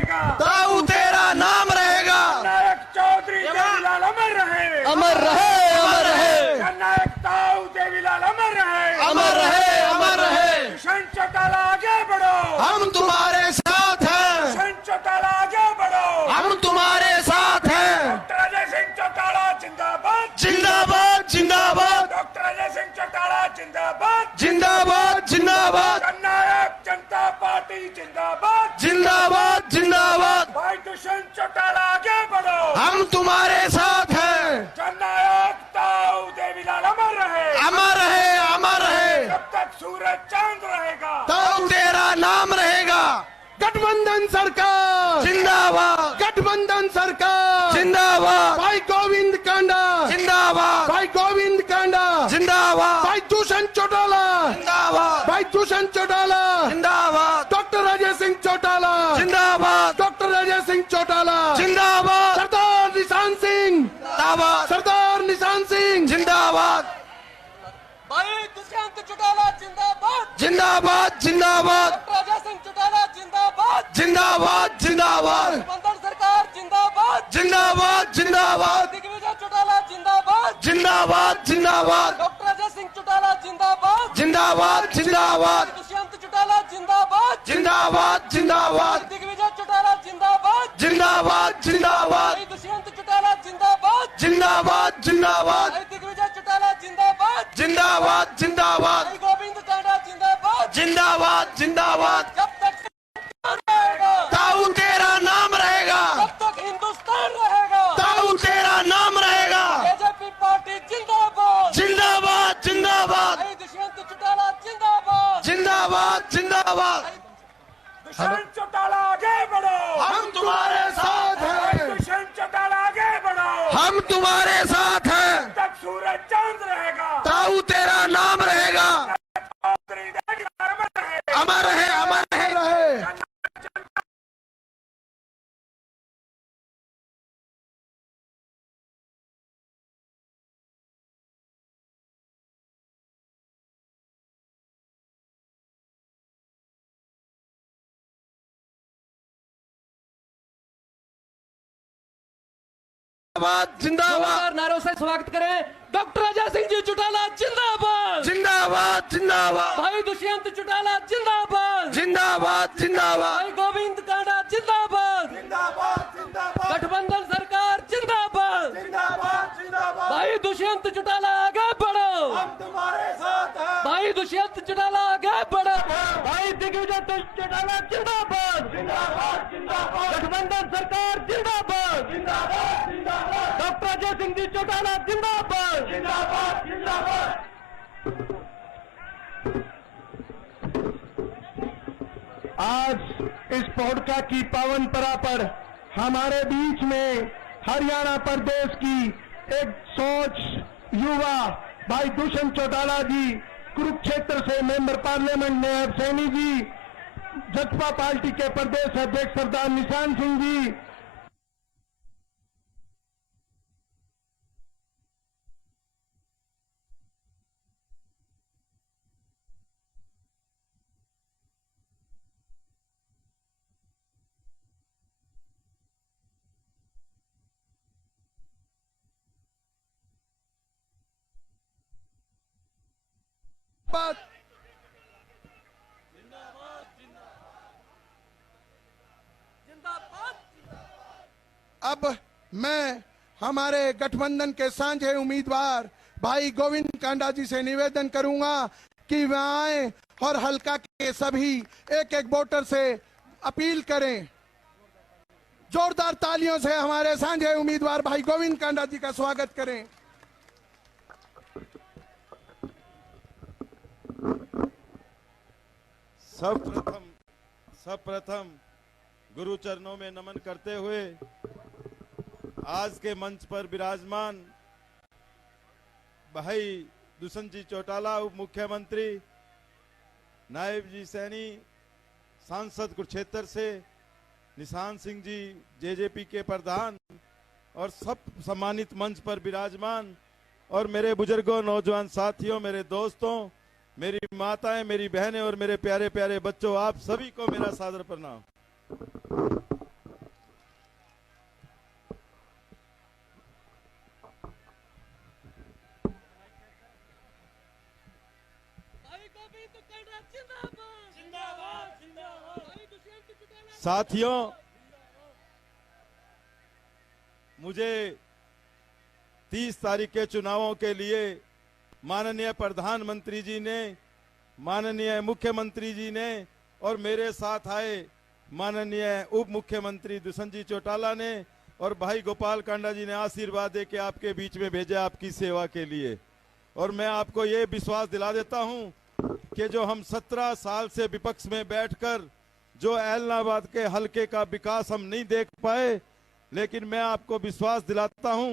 रहेगा, ताऊ तेरा नाम रहेगा। नायक चौधरी देवीलाल अमर रहे, अमर रहे, अमर रहे, नायक ताऊ देवीलाल अमर रहे, अमर रहे, अमर रहे। दुष्यंत चौटाला आगे बढ़ो, हम तुम्हारे साथ हैं, दुष्यंत चौटाला आगे बढ़ो, हम तुम्हारे साथ हैं। डॉक्टर अजय सिंह चौटाला जिंदाबाद, जिंदाबाद, जिंदाबाद, डॉक्टर अजय सिंह चौटाला जिंदाबाद, जिंदाबाद, जिंदाबाद, जननायक जनता पार्टी जिंदाबाद, जिंदाबाद, जिंदाबाद। भाई दुष्यंत चौटाला आगे बढ़ो, हम तुम्हारे साथ हैं। जननायक ताऊ देवीलाल अमर रहे, अमर रहे, अमर रहे। जब तक सूरज चांद रहेगा, ताऊ तेरा नाम रहेगा। गठबंधन सरकार जिंदाबाद, गठबंधन सरकार जिंदाबाद, भाई गोविंद कांडा जिंदाबाद, भाई गोविंद कांडा जिंदाबाद, भाई दुष्यंत चौटाला जिंदाबाद, भाई दुष्यंत चौटाला जिंदाबाद, डॉक्टर अजय सिंह चौटाला जिंदाबाद, डॉक्टर अजय सिंह चौटाला जिंदाबाद, सरदार निशान सिंह जिंदाबाद, सरदार निशान सिंह जिंदाबाद, भाई दुष्यंत चौटाला जिंदाबाद, जिंदाबाद, जिंदाबाद, डॉक्टर अजय सिंह चौटाला जिंदाबाद, जिंदाबाद, जिंदाबाद, गठबंधन सरकार जिंदाबाद, जिंदाबाद, जिंदाबाद, दिग्विजय चौटाला जिंदाबाद, जिंदाबाद, जिंदाबाद, डॉक्टर अजय सिंह चौटाला जिंदाबाद, जिंदाबाद, जिंदाबाद, दुष्यंत चौटाला जिंदाबाद, जिंदाबाद, जिंदाबाद, दिग्विजय चौटाला जिंदाबाद, जिंदाबाद, जिंदाबाद, भाई दुष्यंत चौटाला जिंदाबाद, जिंदाबाद, जिंदाबाद, भाई दिग्विजय चौटाला जिंदाबाद, जिंदाबाद, जिंदाबाद, भाई गोविंद कांडा जिंदाबाद, जिंदाबाद, जिंदाबाद। जब तक रहेगा, ताऊ तेरा नाम रहेगा, तब तक हिंदुस्तान रहेगा, ताऊ तेरा नाम रहेगा। बीजेपी पार्टी जिंदाबाद, जिंदाबाद, जिंदाबाद, भाई दुष्यंत चौटाला जिंदाबाद, जिंदाबाद, जिंदाबाद। दुष्यंत चौटाला आगे बढ़ो, हम तुम्हारे साथ हैं, दुष्यंत चौटाला आगे बढ़ो, हम तुम्हारे साथ हैं। जब तक सूरज चांद रहेगा, ताऊ तेरा नाम रहेगा। चौधरी देवीलाल अमर रहे, अमर रहे, अमर रहे। जिंदाबाद, नारों से स्वागत करें डॉक्टर अजय सिंह जी चौटाला जिंदाबाद, जिंदाबाद, जिंदाबाद, भाई दुष्यंत चौटाला जिंदाबाद, जिंदाबाद, जिंदाबाद, भाई गोविंद कांडा जिंदाबाद, जिंदाबाद, जिंदाबाद, गठबंधन सरकार जिंदाबाद, जिंदाबाद, जिंदाबाद, भाई दुष्यंत चौटाला आगे बढ़ो, हम तुम्हारे साथ हैं, भाई दुष्यंत चौटाला आगे बढ़ो, भाई दिग्विजय चौटाला जिंदाबाद, जिंदाबाद, जिंदाबाद, गठबंधन सरकार जिंदाबाद, जिंदाबाद, जिंदाबाद, डॉक्टर अजय सिंह जी चौटाला जिंदाबाद। जिंदाबाद, जिंदाबाद। आज इस पौड़का की पावन परा पर हमारे बीच में हरियाणा प्रदेश की एक सोच युवा भाई दुष्यंत चौटाला जी, कुरुक्षेत्र से member parliament Nayab Saini ji, Jaspa party के प्रदेश अध्यक्ष सरदार निशान सिंह जी, अब मैं हमारे गठबंधन के साझे उम्मीदवार भाई गोविंद कांडा जी से निवेदन करूंगा कि वे आए और हल्का के सभी एक एक वोटर से अपील करें। जोरदार तालियों से हमारे साझे उम्मीदवार भाई गोविंद कांडा जी का स्वागत करें। सर्वप्रथम गुरु चरणों में नमन करते हुए आज के मंच पर विराजमान भाई दुष्यंत जी चौटाला, उप मुख्यमंत्री, नायब जी सैनी, सांसद कुरुक्षेत्र से निशान सिंह जी जेजेपी के प्रधान और सब सम्मानित मंच पर विराजमान और मेरे बुजुर्गों, नौजवान साथियों, मेरे दोस्तों, मेरी माताएं, मेरी बहनें और मेरे प्यारे प्यारे बच्चों, आप सभी को मेरा सादर प्रणाम। साथियों, मुझे 30 तारीख के चुनावों के लिए माननीय प्रधानमंत्री जी ने, माननीय मुख्यमंत्री जी ने और मेरे साथ आए माननीय उप मुख्यमंत्री दुष्यंत जी चौटाला ने और भाई गोपाल कांडा जी ने आशीर्वाद दे के आपके बीच में भेजा आपकी सेवा के लिए। और मैं आपको ये विश्वास दिला देता हूं कि जो हम 17 साल से विपक्ष में बैठकर जो एलनाबाद के हलके का विकास हम नहीं देख पाए, लेकिन मैं आपको विश्वास दिलाता हूं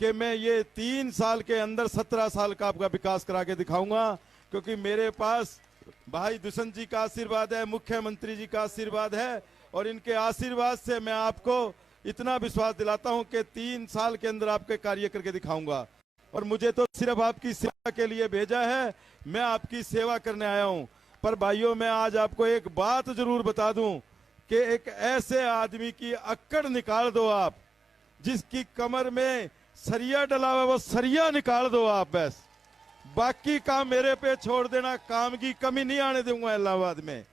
कि मैं ये 3 साल के अंदर 17 साल का आपका विकास करा के दिखाऊंगा, क्योंकि मेरे पास भाई दुष्यंत जी का आशीर्वाद है, मुख्यमंत्री जी का आशीर्वाद है और इनके आशीर्वाद से मैं आपको इतना विश्वास दिलाता हूं कि 3 साल के अंदर आपके कार्य करके दिखाऊंगा। और मुझे तो सिर्फ आपकी सेवा के लिए भेजा है, मैं आपकी सेवा करने आया हूं। पर भाइयों, मैं आज आपको एक बात जरूर बता दूं कि एक ऐसे आदमी की अक्कड़ निकाल दो आप, जिसकी कमर में सरिया डला हुआ, वो सरिया निकाल दो आप बस। बाकी काम मेरे पे छोड़ देना, काम की कमी नहीं आने दूंगा इलाहाबाद में।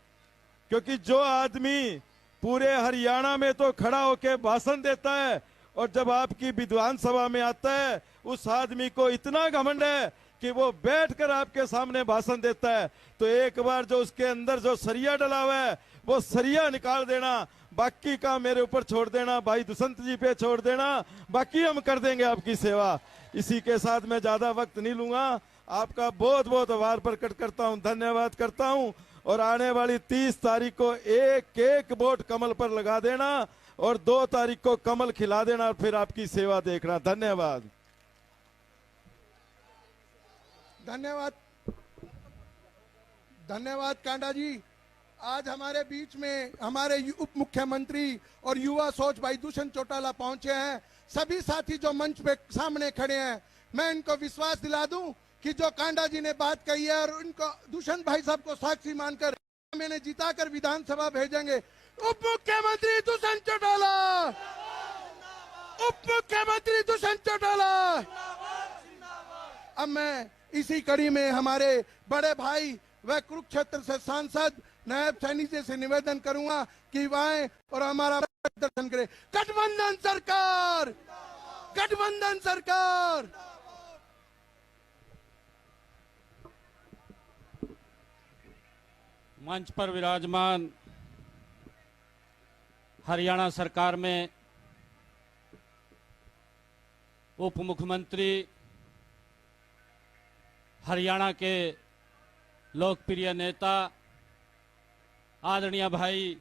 क्योंकि जो आदमी पूरे हरियाणा में तो खड़ा होकर भाषण देता है और जब आपकी विधानसभा में आता है, उस आदमी को इतना घमंड है कि वो बैठकर आपके सामने भाषण देता है। तो एक बार जो उसके अंदर जो सरिया डला हुआ है, वो सरिया निकाल देना, बाकी का मेरे ऊपर छोड़ देना, भाई दुष्यंत जी पे छोड़ देना, बाकी हम कर देंगे आपकी सेवा। इसी के साथ मैं ज्यादा वक्त नहीं लूंगा, आपका बहुत बहुत आभार प्रकट करता हूं, धन्यवाद करता हूं। और आने वाली 30 तारीख को एक एक वोट कमल पर लगा देना और 2 तारीख को कमल खिला देना और फिर आपकी सेवा देखना। धन्यवाद। धन्यवाद, धन्यवाद कांडा जी। आज हमारे बीच में हमारे उप मुख्यमंत्री और युवा सोच भाई दुष्यंत चौटाला पहुंचे हैं। सभी साथी जो मंच पे सामने खड़े हैं, मैं इनको विश्वास दिला दूं कि जो कांडा जी ने बात कही है और उनको दुष्यंत भाई साहब को साक्षी मानकर मैंने जिताकर विधानसभा भेजेंगे। उप मुख्यमंत्री दुष्यंत चौटाला, उप मुख्यमंत्री दुष्यंत चौटाला। अब मैं इसी कड़ी में हमारे बड़े भाई व कुरुक्षेत्र से सांसद नायब सैनी जी से निवेदन करूंगा कि वह आए और हमारा दर्शन करें। गठबंधन सरकार, गठबंधन सरकार। मंच पर विराजमान हरियाणा सरकार में उप मुख्यमंत्री, हरियाणा के लोकप्रिय नेता आदरणीय भाई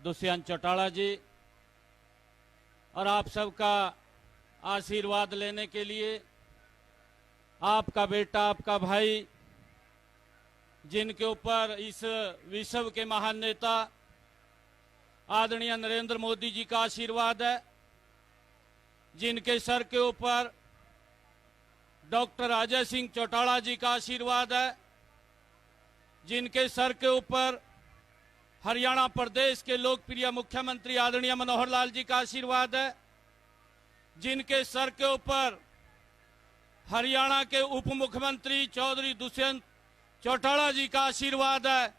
दुष्यंत चौटाला जी, और आप सबका आशीर्वाद लेने के लिए आपका बेटा, आपका भाई, जिनके ऊपर इस विश्व के महान नेता आदरणीय नरेंद्र मोदी जी का आशीर्वाद है, जिनके सर के ऊपर डॉक्टर अजय सिंह चौटाला जी का आशीर्वाद है, जिनके सर के ऊपर हरियाणा प्रदेश के लोकप्रिय मुख्यमंत्री आदरणीय मनोहर लाल जी का आशीर्वाद है, जिनके सर के ऊपर हरियाणा के उप मुख्यमंत्री चौधरी दुष्यंत चौटाला जी का आशीर्वाद है।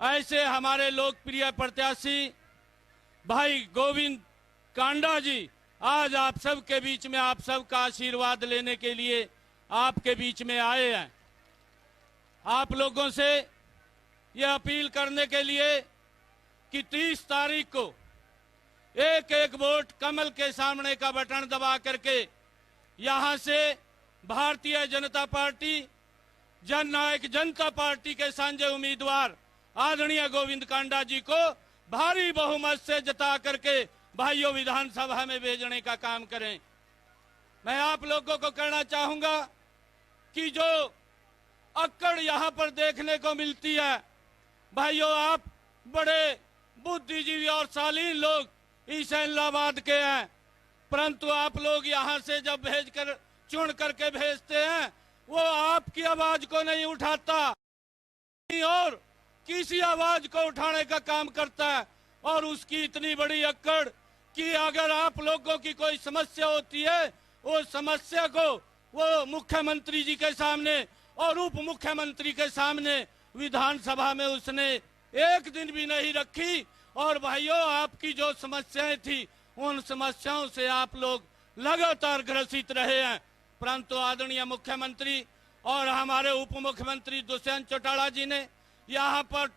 ऐसे हमारे लोकप्रिय प्रत्याशी भाई गोविंद कांडा जी आज आप सब के बीच में आप सब का आशीर्वाद लेने के लिए आपके बीच में आए हैं। आप लोगों से यह अपील करने के लिए कि 30 तारीख को एक एक वोट कमल के सामने का बटन दबा करके यहां से भारतीय जनता पार्टी, जननायक जनता पार्टी के सांझे उम्मीदवार आदरणीय गोविंद कांडा जी को भारी बहुमत से जिता करके भाइयों विधानसभा में भेजने का काम करें। मैं आप लोगों को कहना चाहूंगा कि जो अक्कड़ यहां पर देखने को मिलती है, भाइयों आप बड़े बुद्धिजीवी और शालीन लोग इस इलाहाबाद के हैं, परंतु आप लोग यहां से जब भेजकर चुन करके भेजते हैं, वो आपकी आवाज को नहीं उठाता और किसी आवाज को उठाने का काम करता है। और उसकी इतनी बड़ी अक्कड़ कि अगर आप लोगों की कोई समस्या होती है, वो समस्या को वो मुख्यमंत्री जी के सामने और उप मुख्यमंत्री के सामने विधानसभा में उसने एक दिन भी नहीं रखी। और भाइयों, आपकी जो समस्याएं थी उन समस्याओं से आप लोग लगातार ग्रसित रहे हैं, परंतु आदरणीय मुख्यमंत्री और हमारे उप मुख्यमंत्री दुष्यंत चौटाला जी ने यहाँ पर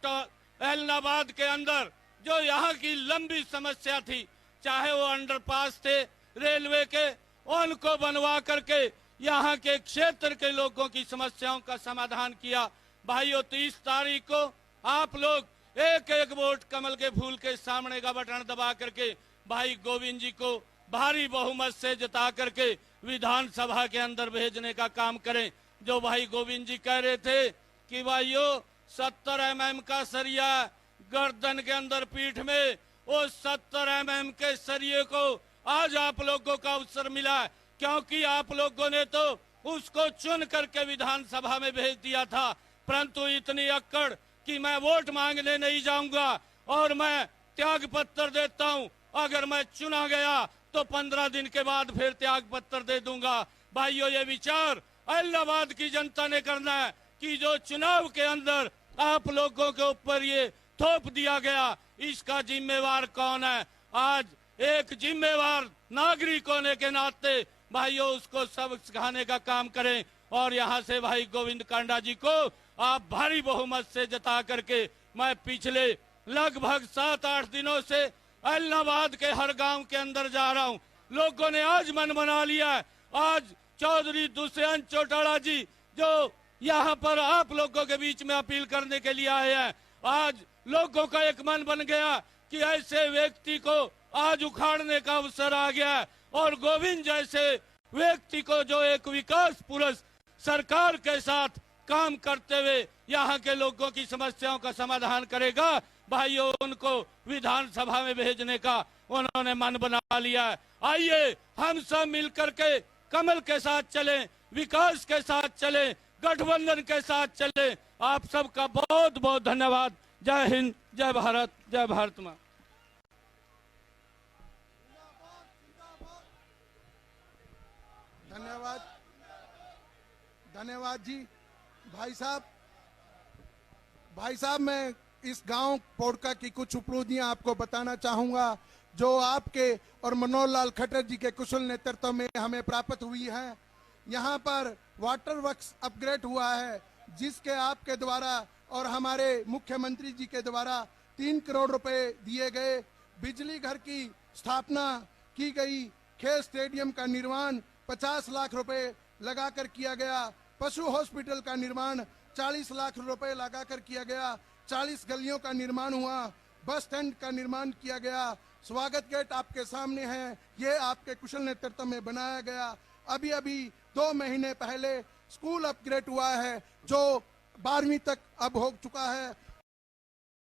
एलनाबाद के अंदर जो यहाँ की लंबी समस्या थी, चाहे वो अंडरपास थे रेलवे के, उनको बनवा करके यहाँ के क्षेत्र के लोगों की समस्याओं का समाधान किया। भाइयों, 30 तारीख को आप लोग एक एक वोट कमल के फूल के सामने का बटन दबा करके भाई गोविंद जी को भारी बहुमत से जिता करके विधानसभा के अंदर भेजने का काम करें। जो भाई गोविंद जी कह रहे थे कि भाइयों 70 mm का सरिया गर्दन के अंदर पीठ में, वो 70 mm के सरिये को आज आप लोगों का अवसर मिला, क्योंकि आप लोगों ने तो उसको चुन करके विधानसभा में भेज दिया था। परंतु इतनी अक्कड़ कि मैं वोट मांगने नहीं जाऊंगा और मैं त्याग पत्र देता हूं, अगर मैं चुना गया तो 15 दिन के बाद फिर त्याग पत्र दे दूंगा। भाइयों, ये विचार इलाहाबाद की जनता ने करना है कि जो चुनाव के अंदर आप लोगों के ऊपर ये थोप दिया गया, इसका जिम्मेवार कौन है। आज एक जिम्मेवार नागरिक होने के नाते भाइयों उसको सबक सिखाने का काम करें और यहाँ से भाई गोविंद कांडा जी को आप भारी बहुमत से जता करके, मैं पिछले लगभग 7-8 दिनों से इलाहाबाद के हर गांव के अंदर जा रहा हूं, लोगों ने आज मन बना लिया है। आज चौधरी दुष्यंत चौटाला जी जो यहाँ पर आप लोगों के बीच में अपील करने के लिए आए हैं, आज लोगों का एक मन बन गया कि ऐसे व्यक्ति को आज उखाड़ने का अवसर आ गया है और गोविंद जैसे व्यक्ति को जो एक विकास पुरुष सरकार के साथ काम करते हुए यहाँ के लोगों की समस्याओं का समाधान करेगा, भाइयों उनको विधानसभा में भेजने का उन्होंने मन बना लिया है। आइए हम सब मिलकर के कमल के साथ चलें, विकास के साथ चलें, गठबंधन के साथ चलें। आप सबका बहुत बहुत धन्यवाद। जय हिंद, जय भारत, जय भारत माँ। धन्यवाद, धन्यवाद जी। भाई साहब मैं इस गांव पोड़का की कुछ उपलब्धियां आपको बताना चाहूंगा जो आपके और मनोहर लाल खट्टर जी के कुशल नेतृत्व में हमें प्राप्त हुई है। यहां पर वाटर वर्क्स अपग्रेड हुआ है, जिसके आपके द्वारा और हमारे मुख्यमंत्री जी के द्वारा 3 करोड़ रुपए दिए गए। बिजली घर की स्थापना की गई। खेल स्टेडियम का निर्माण 50 लाख रुपए लगाकर किया गया। पशु हॉस्पिटल का निर्माण 40 लाख रुपए लगाकर किया गया। 40 गलियों का निर्माण हुआ। बस स्टैंड का निर्माण किया गया। स्वागत गेट आपके सामने है, ये आपके कुशल नेतृत्व में बनाया गया। अभी 2 महीने पहले स्कूल अपग्रेड हुआ है जो 12वीं तक अब हो चुका है।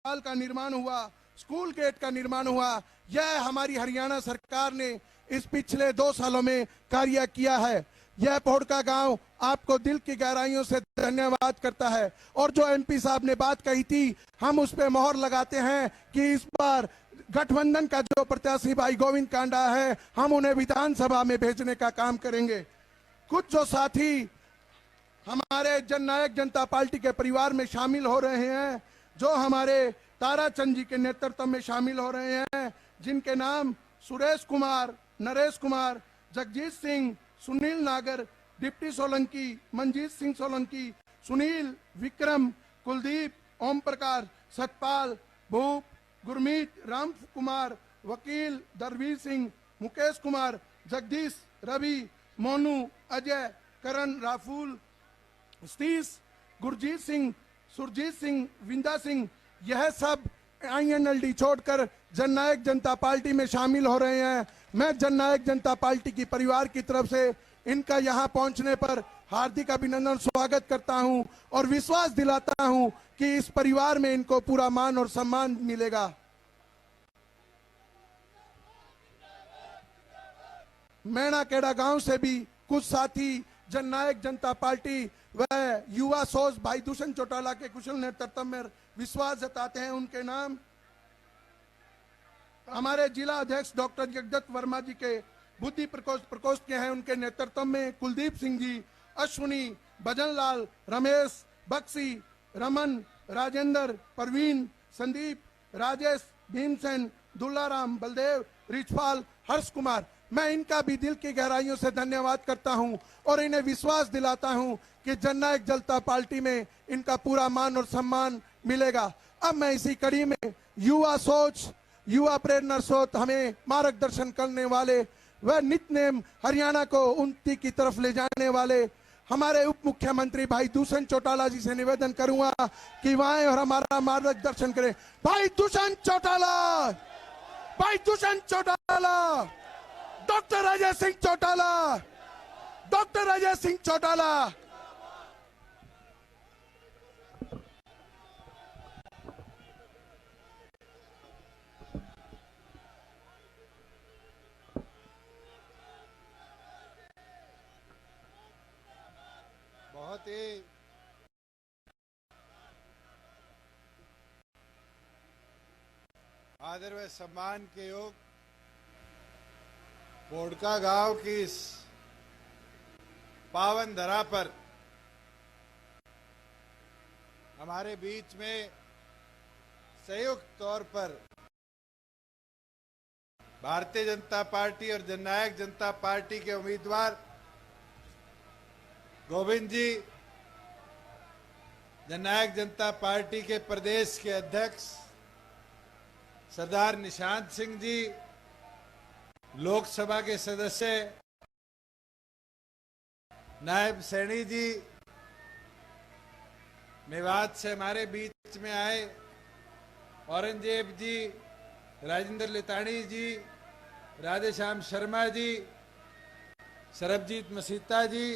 हाल का निर्माण हुआ, स्कूल गेट का निर्माण हुआ। यह हमारी हरियाणा सरकार ने इस पिछले 2 सालों में कार्य किया है। यह पोड़का गांव आपको दिल की गहराइयों से धन्यवाद करता है। और जो एमपी साहब ने बात कही थी, हम उस पे मोहर लगाते हैं कि इस बार गठबंधन का जो प्रत्याशी भाई गोविंद कांडा है, हम उन्हें विधानसभा में भेजने का काम करेंगे। कुछ जो साथी हमारे जननायक जनता पार्टी के परिवार में शामिल हो रहे हैं, जो हमारे ताराचंद जी के नेतृत्व में शामिल हो रहे हैं, जिनके नाम सुरेश कुमार, नरेश कुमार, जगजीत सिंह, सुनील नागर, डिप्टी सोलंकी, मनजीत सिंह सोलंकी, सुनील, विक्रम, कुलदीप, ओम प्रकाश, सतपाल, भूप, गुरमीत, राम कुमार, वकील, दरवीर सिंह, मुकेश कुमार, जगदीश, रवि, मोनू, अजय, करण, राफुल, सतीश, गुरजीत सिंह, सुरजीत सिंह, विंदा सिंह, यह सब INLD छोड़कर जननायक जनता पार्टी में शामिल हो रहे हैं। मैं जननायक जनता पार्टी की परिवार की तरफ से इनका यहां पहुंचने पर हार्दिक अभिनंदन स्वागत करता हूं और विश्वास दिलाता हूं कि इस परिवार में इनको पूरा मान और सम्मान मिलेगा। मैणाकेड़ा गांव से भी कुछ साथी जननायक जनता पार्टी व युवा सोच भाई दुष्यंत चौटाला के कुशल नेतृत्व में विश्वास जताते हैं। उनके नाम हमारे जिला अध्यक्ष डॉक्टर जगदत्त वर्मा जी के बुद्धि प्रकोष्ठ के हैं। उनके नेतृत्व में कुलदीप सिंह जी, अश्विनी, भजन लाल, रमेश, बक्सी, रमन, राजेंद्र, परवीन, संदीप, राजेश, भीमसेन, दुल्लाराम, बलदेव, रिचपाल, हर्ष कुमार, मैं इनका भी दिल की गहराइयों से धन्यवाद करता हूं और इन्हें विश्वास दिलाता हूं कि जननायक जनता पार्टी में इनका पूरा मान और सम्मान मिलेगा। अब मैं इसी कड़ी में युवा सोच, युवा प्रेरणा स्रोत हमें मार्गदर्शन करने वाले वह नित नेम हरियाणा को उन्नति की तरफ ले जाने वाले हमारे उप मुख्यमंत्री भाई दुष्यंत चौटाला जी से निवेदन करूंगा कि वह आए और हमारा मार्गदर्शन करें। भाई दुष्यंत चौटाला, भाई दुष्यंत चौटाला, डॉक्टर अजय सिंह चौटाला, डॉक्टर अजय सिंह चौटाला। बहुत ही आदर व सम्मान के योग पोड़का गांव की इस पावन धरा पर हमारे बीच में संयुक्त तौर पर भारतीय जनता पार्टी और जननायक जनता पार्टी के उम्मीदवार गोविंद जी, जननायक जनता पार्टी के प्रदेश के अध्यक्ष सरदार निशांत सिंह जी, लोकसभा के सदस्य नायब सैनी जी, मेवात से हमारे बीच में आए औरंगजेब जी, राजेंद्र लितानी जी, राधेश्याम शर्मा जी, सरबजीत मसीता जी,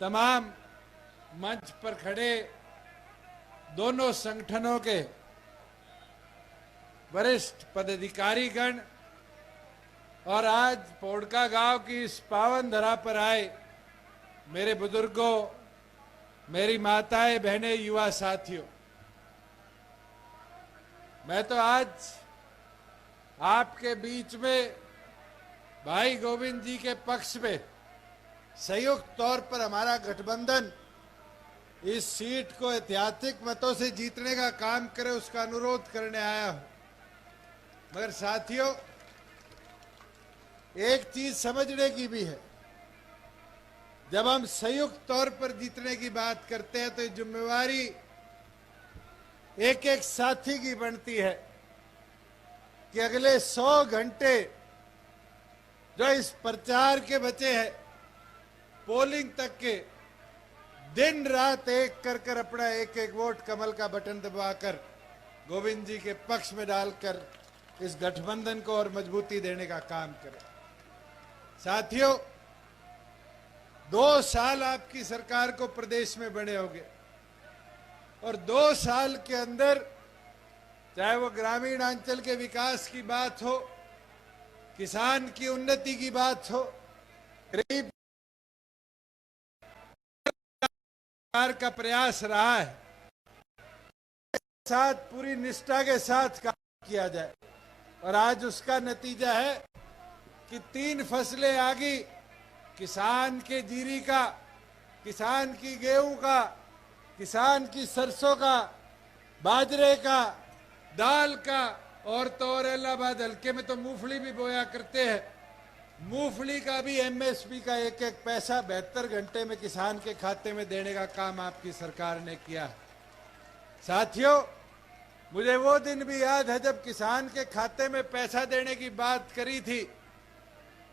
तमाम मंच पर खड़े दोनों संगठनों के वरिष्ठ पदाधिकारीगण और आज पोड़का गांव की इस पावन धरा पर आए मेरे बुजुर्गों, मेरी माताएं, बहनें, युवा साथियों, मैं तो आज आपके बीच में भाई गोविंद जी के पक्ष में संयुक्त तौर पर हमारा गठबंधन इस सीट को ऐतिहासिक मतों से जीतने का काम करे उसका अनुरोध करने आया हूं। मगर साथियों, एक चीज समझने की भी है, जब हम संयुक्त तौर पर जीतने की बात करते हैं तो जिम्मेवारी एक एक साथी की बनती है कि अगले 100 घंटे जो इस प्रचार के बचे हैं, पोलिंग तक के, दिन रात एक कर अपना एक एक वोट कमल का बटन दबाकर गोविंद जी के पक्ष में डालकर इस गठबंधन को और मजबूती देने का काम करें। साथियों, 2 साल आपकी सरकार को प्रदेश में बने होंगे और 2 साल के अंदर चाहे वो ग्रामीण अंचल के विकास की बात हो, किसान की उन्नति की बात हो, गरीब का प्रयास रहा है, साथ पूरी निष्ठा के साथ काम किया जाए और आज उसका नतीजा है कि 3 फसलें आ गई, किसान के जीरी का, किसान की गेहूं का, किसान की सरसों का, बाजरे का, दाल का, और तो और इलाहाबाद हल्के में तो मूंगफली भी बोया करते हैं, मूंगफली का भी एमएसपी का एक एक पैसा 72 घंटे में किसान के खाते में देने का काम आपकी सरकार ने किया है। साथियों, मुझे वो दिन भी याद है जब किसान के खाते में पैसा देने की बात करी थी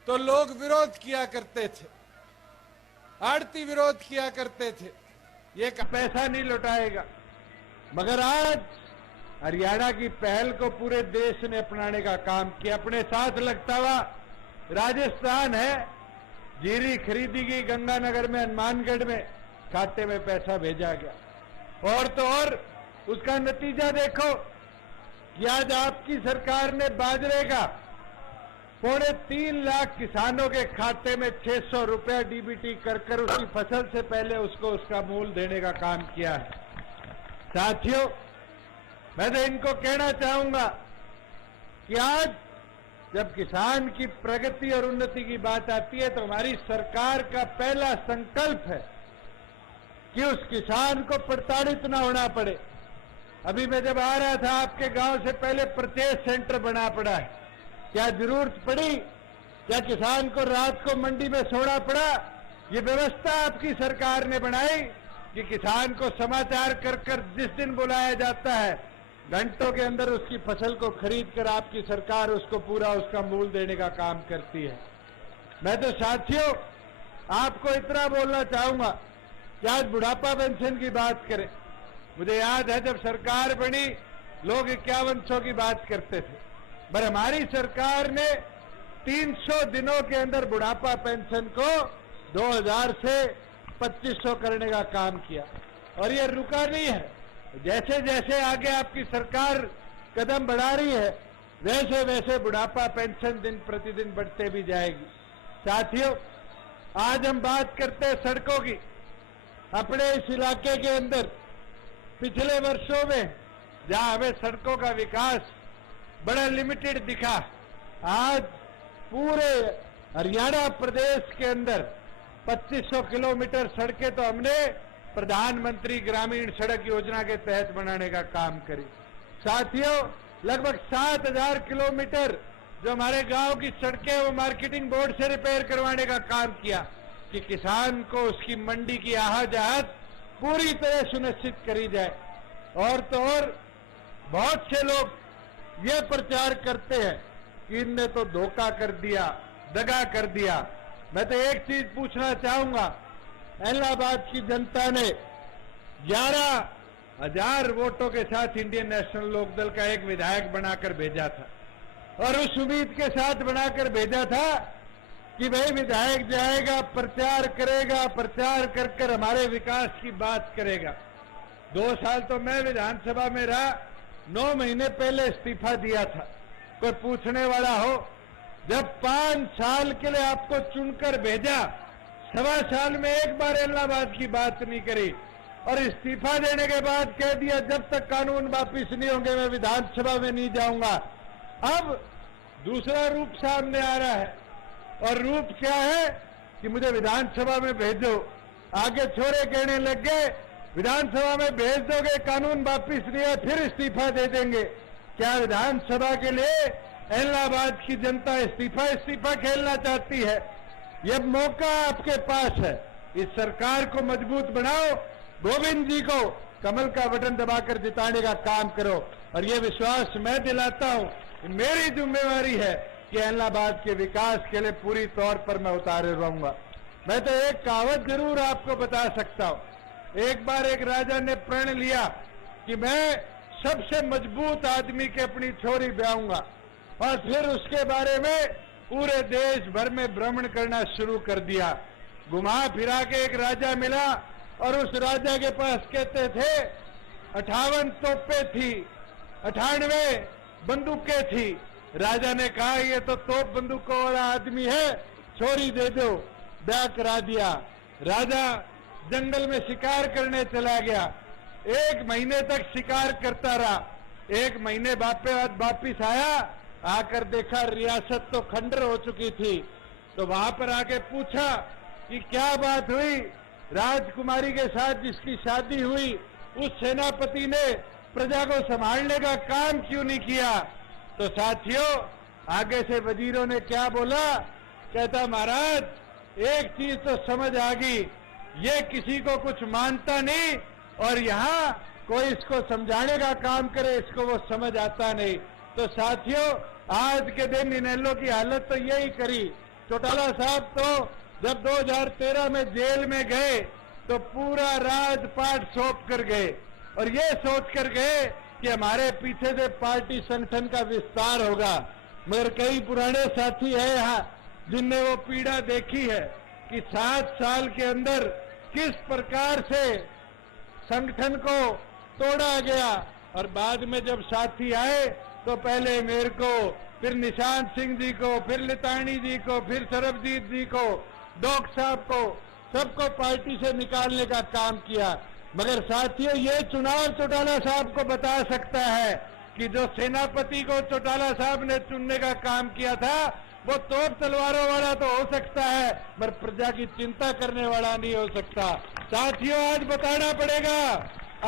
तो लोग विरोध किया करते थे, आड़ती विरोध किया करते थे, ये पैसा नहीं लौटाएगा। मगर आज हरियाणा की पहल को पूरे देश ने अपनाने का काम किया। अपने साथ लगता हुआ राजस्थान है, जीरी खरीदी गई गंगानगर में, हनुमानगढ़ में, खाते में पैसा भेजा गया। और तो और उसका नतीजा देखो कि आज आपकी सरकार ने बाजरे का 3.25 लाख किसानों के खाते में 600 रुपया डीबीटी कर उसकी फसल से पहले उसको उसका मूल देने का काम किया है। साथियों, मैं तो इनको कहना चाहूंगा कि आज जब किसान की प्रगति और उन्नति की बात आती है तो हमारी सरकार का पहला संकल्प है कि उस किसान को प्रताड़ित न होना पड़े। अभी मैं जब आ रहा था आपके गांव से पहले परचेज सेंटर बना पड़ा है। क्या जरूरत पड़ी? क्या किसान को रात को मंडी में सोना पड़ा? ये व्यवस्था आपकी सरकार ने बनाई कि किसान को समाचार कर कर जिस दिन बुलाया जाता है घंटों के अंदर उसकी फसल को खरीद कर आपकी सरकार उसको पूरा उसका मूल देने का काम करती है। मैं तो साथियों आपको इतना बोलना चाहूंगा कि आज बुढ़ापा पेंशन की बात करें। मुझे याद है जब सरकार बनी लोग 5100 की बात करते थे, पर हमारी सरकार ने 300 दिनों के अंदर बुढ़ापा पेंशन को 2000 से 2500 करने का काम किया और ये रुका नहीं है। जैसे जैसे आगे आपकी सरकार कदम बढ़ा रही है वैसे वैसे बुढ़ापा पेंशन दिन प्रतिदिन बढ़ते भी जाएगी। साथियों आज हम बात करते हैं सड़कों की। अपने इस इलाके के अंदर पिछले वर्षों में जहां हमें सड़कों का विकास बड़ा लिमिटेड दिखा, आज पूरे हरियाणा प्रदेश के अंदर 2500 किलोमीटर सड़कें तो हमने प्रधानमंत्री ग्रामीण सड़क योजना के तहत बनाने का काम करी। साथियों लगभग 7000 किलोमीटर जो हमारे गांव की सड़कें वो मार्केटिंग बोर्ड से रिपेयर करवाने का काम किया कि किसान को उसकी मंडी की आहाजात पूरी तरह सुनिश्चित करी जाए। और तो और बहुत से लोग ये प्रचार करते हैं कि इनने तो धोखा कर दिया, दगा कर दिया। मैं तो एक चीज पूछना चाहूंगा, इलाहाबाद की जनता ने 11,000 वोटों के साथ इंडियन नेशनल लोकदल का एक विधायक बनाकर भेजा था और उस उम्मीद के साथ बनाकर भेजा था कि भाई विधायक जाएगा, प्रचार करेगा, प्रचार कर कर हमारे विकास की बात करेगा। 2 साल तो मैं विधानसभा में रहा, 9 महीने पहले इस्तीफा दिया था। कोई पूछने वाला हो, जब 5 साल के लिए आपको चुनकर भेजा, 1.25 साल में एक बार इलाहाबाद की बात नहीं करी और इस्तीफा देने के बाद कह दिया जब तक कानून वापिस नहीं होंगे मैं विधानसभा में नहीं जाऊंगा। अब दूसरा रूप सामने आ रहा है और रूप क्या है कि मुझे विधानसभा में भेजो। आगे छोरे कहने लग गए विधानसभा में भेज दोगे कानून वापिस नहीं है फिर इस्तीफा दे देंगे। क्या विधानसभा के लिए इलाहाबाद की जनता इस्तीफा खेलना चाहती है? यह मौका आपके पास है, इस सरकार को मजबूत बनाओ, गोविंद जी को कमल का बटन दबाकर जिताने का काम करो और ये विश्वास मैं दिलाता हूं कि मेरी जिम्मेवारी है कि इलाहाबाद के विकास के लिए पूरी तौर पर मैं उतारे रहूंगा। मैं तो एक कहावत जरूर आपको बता सकता हूं। एक बार एक राजा ने प्रण लिया कि मैं सबसे मजबूत आदमी के अपनी छोरी ब्याहूंगा और फिर उसके बारे में पूरे देश भर में भ्रमण करना शुरू कर दिया। घुमा फिरा के एक राजा मिला और उस राजा के पास कहते थे 58 तोपें थी, 98 बंदूकें थी। राजा ने कहा ये तो तोप बंदूकों वाला आदमी है, छोरी दे दो। ब्याह करा दिया। राजा जंगल में शिकार करने चला गया। 1 महीने तक शिकार करता रहा। 1 महीने बाद वापिस आया, आकर देखा रियासत तो खंडर हो चुकी थी। तो वहां पर आके पूछा कि क्या बात हुई, राजकुमारी के साथ जिसकी शादी हुई उस सेनापति ने प्रजा को संभालने का काम क्यों नहीं किया? तो साथियों आगे से वजीरों ने क्या बोला, कहता महाराज एक चीज तो समझ आ गई, ये किसी को कुछ मानता नहीं और यहाँ कोई इसको समझाने का काम करे इसको वो समझ आता नहीं। तो साथियों आज के दिन इनेलो की हालत तो यही करी। चौटाला साहब तो जब 2013 में जेल में गए तो पूरा राजपाट सौंप कर गए और ये सोच कर गए कि हमारे पीछे से पार्टी संगठन का विस्तार होगा। मगर कई पुराने साथी है यहाँ जिनने वो पीड़ा देखी है कि 7 साल के अंदर किस प्रकार से संगठन को तोड़ा गया और बाद में जब साथी आए तो पहले मेरे को, फिर निशांत सिंह जी को, फिर लितानी जी को, फिर सरबजीत जी को, डॉक्टर साहब को, सबको पार्टी से निकालने का काम किया। मगर साथियों ये चुनाव चौटाला साहब को बता सकता है कि जो सेनापति को चौटाला साहब ने चुनने का काम किया था वो तोप तलवारों वाला तो हो सकता है मगर प्रजा की चिंता करने वाला नहीं हो सकता। साथियों, आज बताना पड़ेगा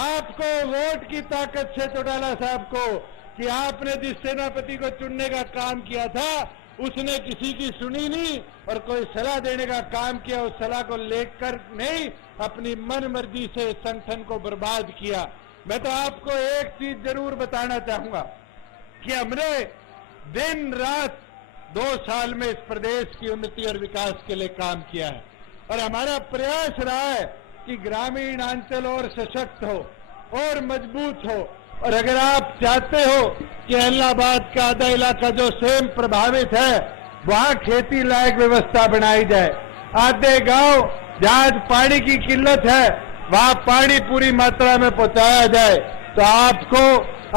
आपको वोट की ताकत से चौटाला साहब को कि आपने जिस सेनापति को चुनने का काम किया था उसने किसी की सुनी नहीं और कोई सलाह देने का काम किया, उस सलाह को लेकर नहीं, अपनी मन मर्जी से संगठन को बर्बाद किया। मैं तो आपको एक चीज जरूर बताना चाहूंगा कि हमने दिन रात 2 साल में इस प्रदेश की उन्नति और विकास के लिए काम किया है और हमारा प्रयास रहा है कि ग्रामीण अंचल और सशक्त हो और मजबूत हो। और अगर आप चाहते हो कि इलाहाबाद का आधा इलाका जो सेम प्रभावित है वहां खेती लायक व्यवस्था बनाई जाए, आधे गांव जहां आज पानी की किल्लत है वहां पानी पूरी मात्रा में पहुंचाया जाए, तो आपको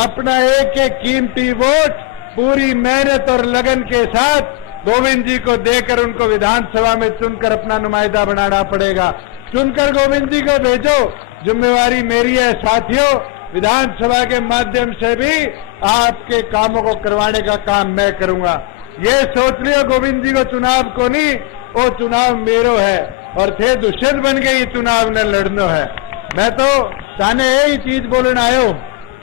अपना एक एक कीमती वोट पूरी मेहनत और लगन के साथ गोविंद जी को देकर उनको विधानसभा में चुनकर अपना नुमाइंदा बनाना पड़ेगा। चुनकर गोविंद जी को भेजो, जिम्मेवारी मेरी है। साथियों, विधानसभा के माध्यम से भी आपके कामों को करवाने का काम मैं करूंगा। ये सोच लियो गोविंद जी को चुनाव को नहीं, वो चुनाव मेरो है और थे दुष्यंत बन के ये चुनाव न लड़नो है। मैं तो थाने यही चीज बोलना आयो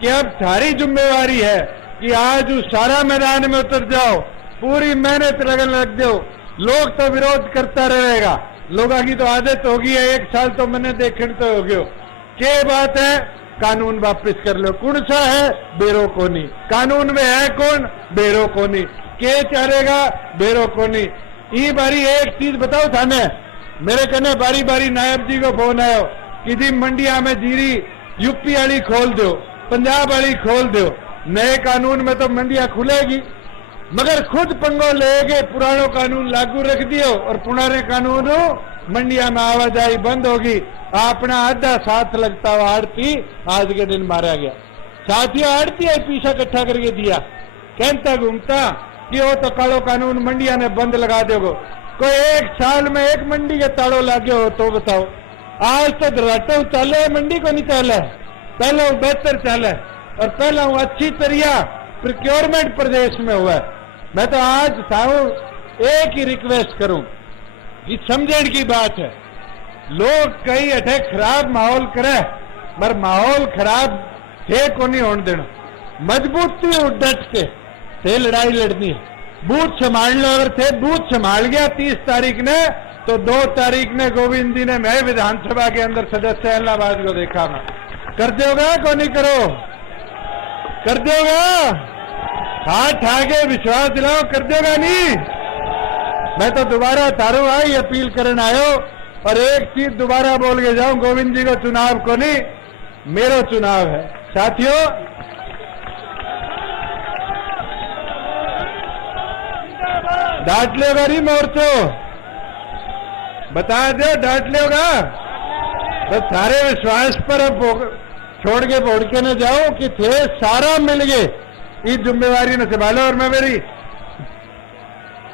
कि अब थारी जिम्मेवारी है कि आज उस सारा मैदान में उतर जाओ, पूरी मेहनत लगन लग दो। लोग तो विरोध करता रहेगा, लोगों की तो आदत होगी है, 1 साल तो मैंने देखने तो हो गयो के बात है कानून वापस कर लो। कौन सा है? बेरो कोनी। कानून में है कौन? बेरो कोनी। के चाहेगा? बेरो कोनी। ई बारी एक चीज बताओ थाने, मेरे कने बारी बारी नायब जी को फोन आयो कि जी मंडिया में जीरी यूपी वाली खोल दो, पंजाब वाली खोल दो। नए कानून में तो मंडिया खुलेगी, मगर खुद पंगो लेके पुरानो कानून लागू रख दियो और पुराने कानून मंडिया में आवाजाही बंद होगी। अपना आधा साथ लगता हुआ आड़ती आज के दिन मारा गया। साथियों, आड़ती पीछा इकट्ठा करके दिया, कहता घूमता कि वो तो कालो कानून मंडिया ने बंद लगा दोगे। कोई 1 साल में 1 मंडी के ताड़ो लागे हो तो बताओ। आज तो धराटो चले, मंडी को नहीं चले, पहले बेहतर चले और पहला अच्छी तरिया प्रोक्योरमेंट प्रदेश में हुआ है। मैं तो आज साहू एक ही रिक्वेस्ट करूं कि समझने की बात है, लोग कई अठे खराब माहौल करे, पर माहौल खराब थे को नहीं होने देना। मजबूती डट के थे लड़ाई लड़नी है। बूथ संभाल लो, अगर थे बूथ संभाल गया 30 तारीख ने, तो 2 तारीख ने गोविंद जी ने मैं विधानसभा के अंदर सदस्य इलाहाबाद को देखा। मैं कर दोगा को नहीं करो? कर दोगा? हाथ आगे विश्वास दिलाओ, कर देगा नहीं? मैं तो दोबारा तारो आई अपील करने आयो और एक चीज दोबारा बोल के जाऊं, गोविंद जी को चुनाव को नहीं, मेरो चुनाव है। साथियों, डांट लेगा नहीं मोर्चो? बता दो, डांट लेगा? तो सारे विश्वास पर छोड़ के बोड़ के न जाओ कि थे सारा मिल गए, इस जिम्मेवारी न संभालो। और मैं मेरी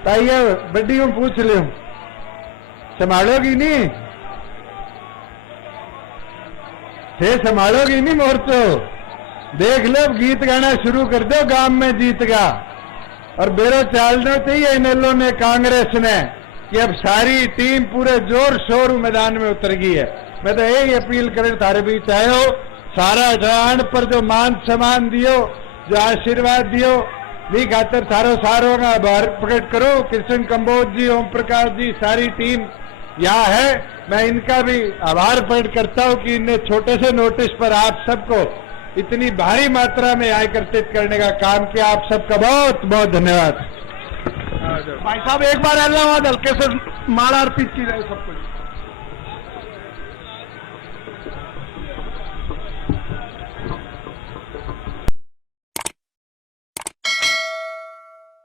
ताइया बड्डी में पूछ ले, संभालोगी नहीं? थे संभालोगी नहीं मोर्चो? देख लो, गीत गाना शुरू कर दो, गांव में जीतगा। और बेरो चालना चाहिए इनेलो ने, कांग्रेस ने, कि अब सारी टीम पूरे जोर शोर मैदान में उतर गई है। मैं तो यही अपील करें थारे बीच आयो, सारा जहान पर जो मान सम्मान दियो, जो आशीर्वाद दियो, वी खातर थारो सारों का आभार प्रकट करो। कृष्ण कंबोज जी, ओम प्रकाश जी, सारी टीम यहाँ है। मैं इनका भी आभार प्रकट करता हूँ कि इन्हें छोटे से नोटिस पर आप सबको इतनी भारी मात्रा में एकत्रित करने का काम किया। आप सबका बहुत बहुत धन्यवाद। भाई साहब, एक बार इलाहाबाद हल्के से माला अर्पित की जाए सबको।